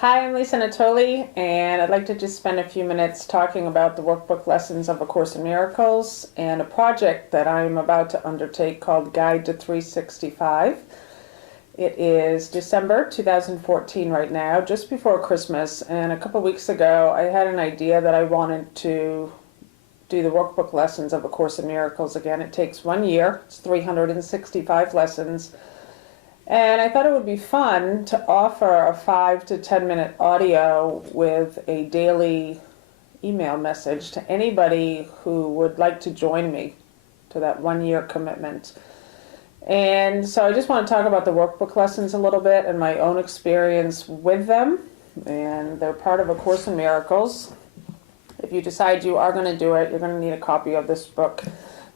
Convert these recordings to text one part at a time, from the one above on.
Hi, I'm Lisa Natoli, and I'd like to just spend a few minutes talking about the workbook lessons of A Course in Miracles and a project that I'm about to undertake called Guide to 365. It is December 2014 right now, just before Christmas, and a couple weeks ago I had an idea that I wanted to do the workbook lessons of A Course in Miracles again. It takes 1 year, it's 365 lessons. And I thought it would be fun to offer a 5 to 10 minute audio with a daily email message to anybody who would like to join me to that 1 year commitment. And so I just want to talk about the workbook lessons a little bit and my own experience with them. And they're part of A Course in Miracles. If you decide you are going to do it, you're going to need a copy of this book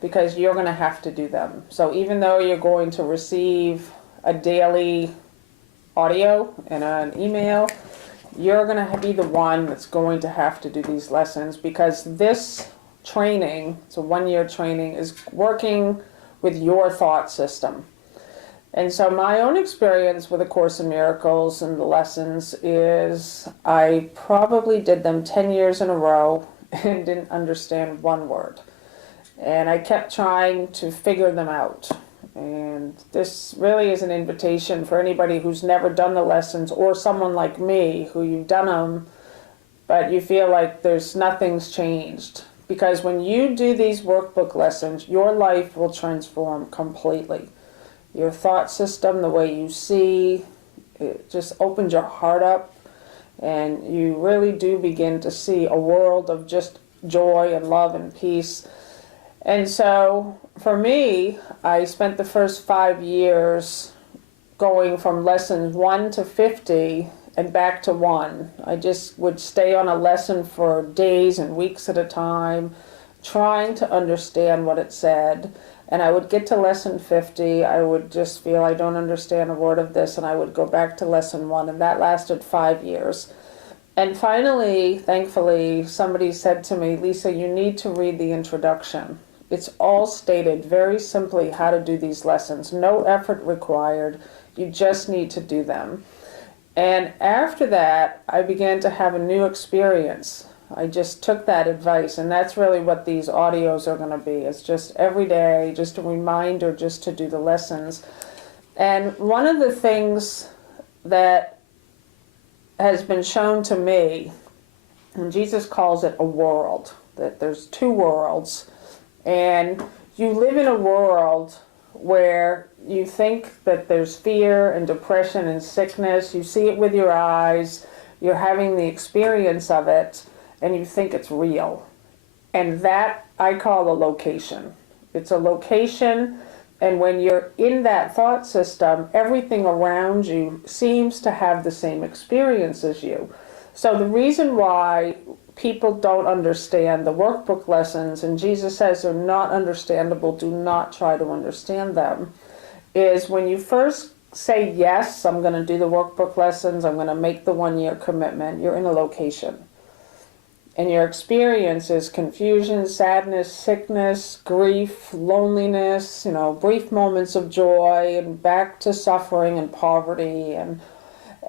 because you're going to have to do them. So even though you're going to receive a daily audio and an email, you're going to be the one that's going to have to do these lessons because this training, it's a 1 year training, is working with your thought system. And so my own experience with A Course in Miracles and the lessons is I probably did them 10 years in a row and didn't understand one word. And I kept trying to figure them out. And this really is an invitation for anybody who's never done the lessons or someone like me who you've done them, but you feel like there's nothing's changed. Because when you do these workbook lessons, your life will transform completely. Your thought system, the way you see, it just opens your heart up, and you really do begin to see a world of just joy and love and peace. And so for me, I spent the first 5 years going from lessons 1 to 50 and back to 1. I just would stay on a lesson for days and weeks at a time, trying to understand what it said. And I would get to lesson 50, I would just feel I don't understand a word of this, and I would go back to lesson 1, and that lasted 5 years. And finally, thankfully, somebody said to me, Lisa, you need to read the introduction. It's all stated very simply how to do these lessons. No effort required. You just need to do them. And after that, I began to have a new experience. I just took that advice, and that's really what these audios are going to be. It's just every day, just a reminder just to do the lessons. And one of the things that has been shown to me, and Jesus calls it a world, that there's two worlds. And you live in a world where you think that there's fear and depression and sickness. You see it with your eyes. You're having the experience of it, and you think it's real. And that I call a location. It's a location, and when you're in that thought system, everything around you seems to have the same experience as you. So the reason why people don't understand the workbook lessons, and Jesus says they're not understandable, do not try to understand them, is when you first say, yes, I'm going to do the workbook lessons, I'm going to make the 1 year commitment, you're in a location. And your experience is confusion, sadness, sickness, grief, loneliness, brief moments of joy, and back to suffering and poverty.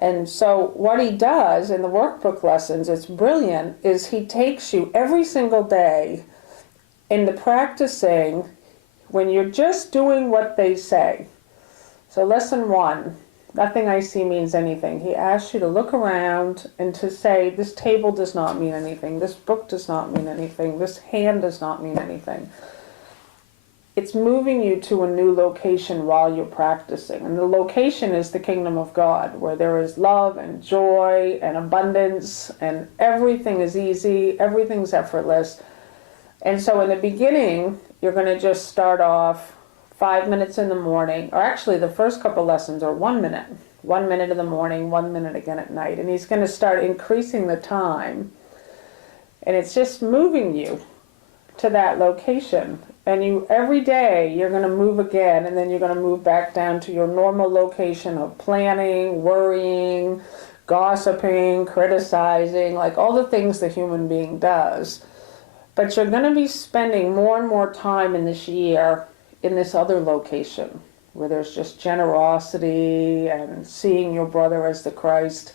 And so what he does in the workbook lessons, it's brilliant, is he takes you every single day in the practicing when you're just doing what they say. So lesson 1, nothing I see means anything. He asks you to look around and to say, this table does not mean anything, this book does not mean anything, this hand does not mean anything. It's moving you to a new location while you're practicing. And the location is the kingdom of God, where there is love and joy and abundance, and everything is easy, everything's effortless. And so in the beginning, you're going to just start off 5 minutes in the morning, or actually the first couple lessons are 1 minute. 1 minute in the morning, 1 minute again at night. And he's going to start increasing the time. And it's just moving you to that location. And you every day you're going to move again, and then you're going to move back down to your normal location of planning, worrying, gossiping, criticizing, like all the things the human being does. But you're going to be spending more and more time in this year in this other location where there's just generosity and seeing your brother as the Christ.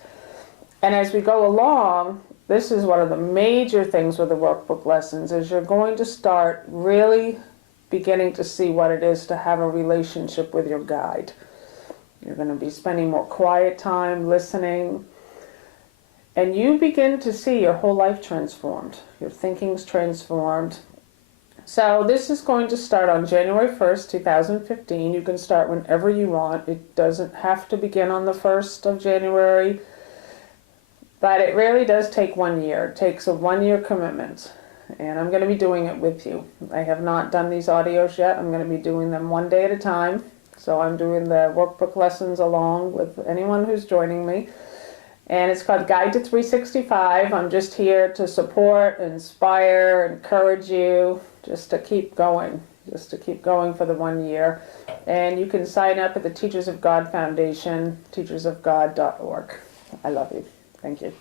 And as we go along, this is one of the major things with the workbook lessons, is you're going to start really beginning to see what it is to have a relationship with your guide. You're going to be spending more quiet time listening, and you begin to see your whole life transformed. Your thinking's transformed. So this is going to start on January 1st, 2015. You can start whenever you want. It doesn't have to begin on the 1st of January, but it really does take 1 year. It takes a 1-year commitment, and I'm going to be doing it with you. I have not done these audios yet. I'm going to be doing them one day at a time. So I'm doing the workbook lessons along with anyone who's joining me. And it's called Guide to 365. I'm just here to support, inspire, encourage you just to keep going for the 1 year. And you can sign up at the Teachers of God Foundation, teachersofgod.org. I love you. Thank you.